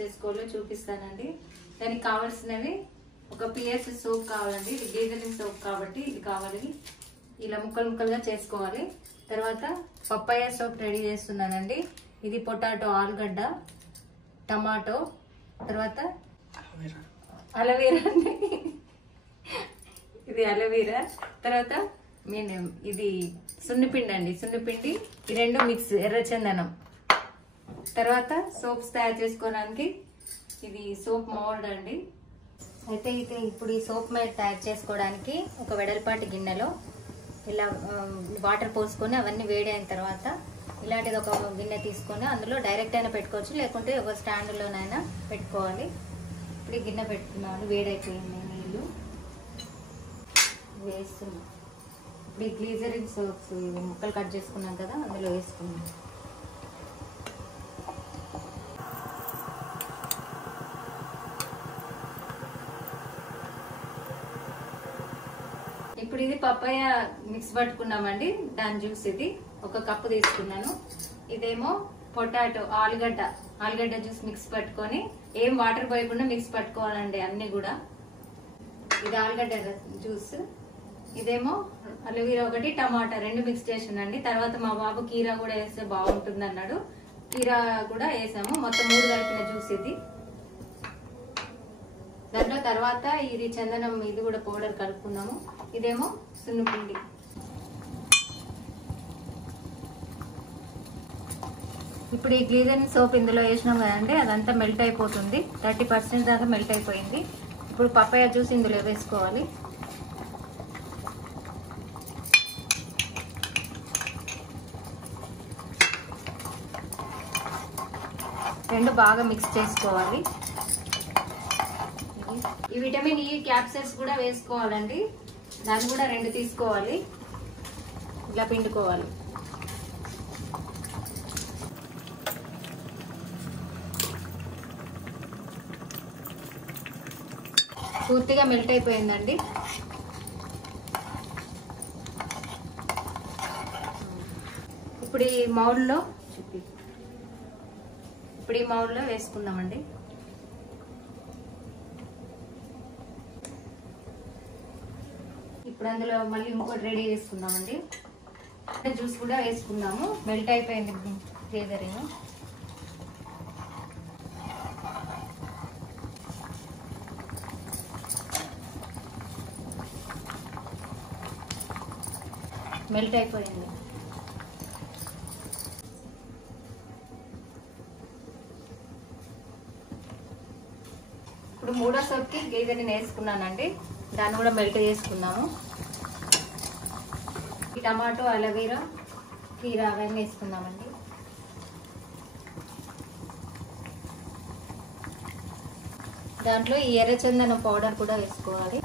చేసుకోవాలో చూపిస్తానండి. దానికి కావాల్సినవి ఒక పిఎస్ సోప్ కావాలండి. ఇది గ్లిజరిన్ సోప్ కాబట్టి ఇది కావాలి. ఇలా ముక్కలు ముక్కలుగా చేసుకోవాలి. తర్వాత పప్పాయ సోప్ రెడీ చేస్తున్నానండి. ఇది పొటాటో, ఆలుగడ్డ, టమాటో, తర్వాత అలోవెరా అండి. ఇది అలోవెరా. తర్వాత ఇది సున్నిపిండి అండి. సున్నిపిండి ఈ రెండు మిక్స్, ఎర్రచందనం. తర్వాత సోప్స్ తయారు చేసుకోవడానికి ఇది సోప్ మౌల్డ్ అండి. అయితే ఇప్పుడు ఈ సోప్ మౌల్డ్ తయారు చేసుకోవడానికి ఒక వెడల్పాటి గిన్నెలో ఇలా వాటర్ పోసుకొని అవన్నీ వేడి అయిన తర్వాత ఇలాంటిది ఒక గిన్నె తీసుకొని అందులో డైరెక్ట్ అయినా పెట్టుకోవచ్చు, లేకుంటే ఒక స్టాండ్లోనైనా పెట్టుకోవాలి. ఇప్పుడు ఈ గిన్నె పెట్టుకున్నాను, వేడైపోయింది నీళ్ళు వేస్తున్నాం. ఇప్పుడు ఈ గ్లిజరిన్ సోప్స్ ముక్కలు కట్ చేసుకున్నాం కదా, అందులో వేసుకున్నాం. ఇప్పుడు ఇది పప్పాయ మిక్స్ పట్టుకున్నామండి, దాని జ్యూస్. ఇది ఒక కప్పు తీసుకున్నాను. ఇదేమో పొటాటో, ఆలుగడ్డ జ్యూస్ మిక్స్ పట్టుకొని, ఏం వాటర్ పోయకుండా మిక్స్ పట్టుకోవాలండి అన్ని కూడా. ఇది ఆలుగడ్డ జ్యూస్. ఇదేమో అలోవెరా ఒకటి, టమాటా రెండు మిక్స్ చేసానండి. తర్వాత మా బాబు కీరా కూడా వేస్తే బాగుంటుంది అన్నాడు, కీరా కూడా వేసాము. మొత్తం 3 కలిపిన జ్యూస్ ఇది. దాంట్లో తర్వాత ఇది చందనం, ఇది కూడా పౌడర్ కలుపుకున్నాము. ఇదేమో సున్నిపిండి. ఇప్పుడు ఈ గ్లిజరిన్ సోప్ ఇందులో వేసినాం కదండి, అదంతా మెల్ట్ అయిపోతుంది. 30% దాకా మెల్ట్ అయిపోయింది. ఇప్పుడు పప్పాయ జ్యూస్ ఇందులో వేసుకోవాలి. రెండు బాగా మిక్స్ చేసుకోవాలి. ఈ విటమిన్ ఈ క్యాప్సూల్స్ కూడా వేసుకోవాలండి, దాన్ని కూడా 2 తీసుకోవాలి. ఇలా పిండుకోవాలి. పూర్తిగా మెల్ట్ అయిపోయిందండి. ఇప్పుడు ఈ మౌల్డ్లో వేసుకుందామండి. ఇప్పుడు అందులో మళ్ళీ ఇంకోటి రెడీ చేసుకుందామండి. జ్యూస్ కూడా వేసుకుందాము. మెల్ట్ అయిపోయింది గ్లిజరిన్. మెల్ట్ అయిపోయింది. ఇప్పుడు 3వ సోప్కి గ్లిజరిన్ వేసుకున్నానండి, దాన్ని కూడా మెల్ట్ చేసుకున్నాము. ఈ టమాటో, అలోవెరా, కీరా అవన్నీ వేసుకుందామండి. దాంట్లో ఈ ఎర్రచందనం పౌడర్ కూడా వేసుకోవాలి.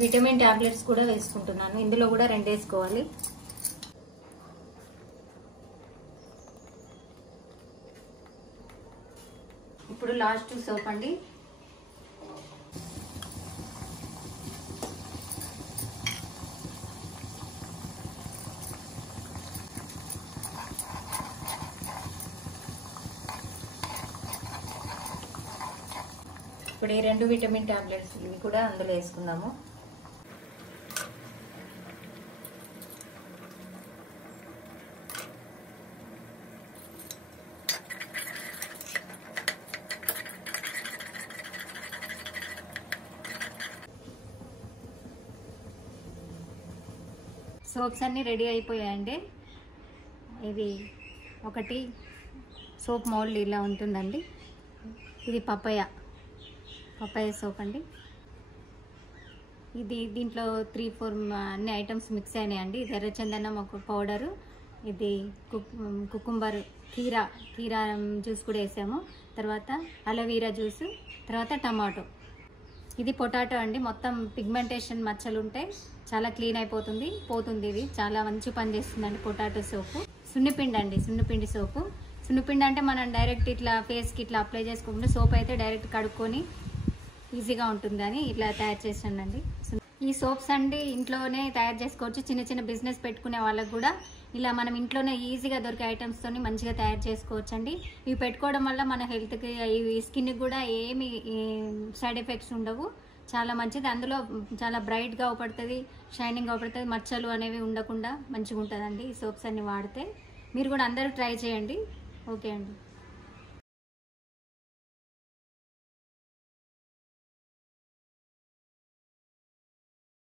విటమిన్ టాబ్లెట్స్ కూడా వేసుకుంటున్నాను. ఇందులో కూడా 2 వేసుకోవాలి. ఇప్పుడు లాస్ట్ సోప్ అండి. ఇప్పుడు ఈ 2 విటమిన్ టాబ్లెట్స్ ఇవి కూడా అందులో వేసుకుందాము. సోప్స్ అన్నీ రెడీ అయిపోయాయండి. ఇది ఒకటి సోప్ మౌల్డ్ ఇలా ఉంటుందండి. ఇది పప్పాయ సోప్ అండి. ఇది దీంట్లో 3-4 అన్ని ఐటమ్స్ మిక్స్ అయినాయండి. ఇది ఎర్రచందనం ఒక పౌడరు, ఇది కుకుంబర్, కీరా జ్యూస్ కూడా వేసాము. తర్వాత అలోవెరా జ్యూస్, తర్వాత టమాటో. ఇది పొటాటో అండి. మొత్తం పిగ్మెంటేషన్ మచ్చలు ఉంటే చాలా క్లీన్ అయిపోతుంది, పోతుంది. ఇది చాలా మంచి పని చేస్తుందండి పొటాటో సోపు. సున్నిపిండి అండి, సున్నిపిండి సోపు. సున్నిపిండి అంటే మనం డైరెక్ట్ ఇట్లా ఫేస్కి ఇట్లా అప్లై చేసుకుంటే, సోప్ అయితే డైరెక్ట్ కడుక్కొని ఈజీగా ఉంటుందని ఇట్లా తయారు చేసానండి. ఈ సోప్స్ అండి ఇంట్లోనే తయారు చేసుకోవచ్చు. చిన్న చిన్న బిజినెస్ పెట్టుకునే వాళ్ళకు కూడా ఇలా మనం ఇంట్లోనే ఈజీగా దొరికే ఐటమ్స్తోని మంచిగా తయారు చేసుకోవచ్చు అండి. ఇవి పెట్టుకోవడం వల్ల మన హెల్త్కి, ఈ స్కిన్కి కూడా ఏమి సైడ్ ఎఫెక్ట్స్ ఉండవు. చాలా మంచిది. అందులో చాలా బ్రైట్గా అవుపడుతుంది, షైనింగ్ అవుపడుతుంది, మచ్చలు అనేవి ఉండకుండా మంచిగా ఉంటుందండి ఈ సోప్స్ అన్ని వాడితే. మీరు కూడా అందరూ ట్రై చేయండి. ఓకే అండి.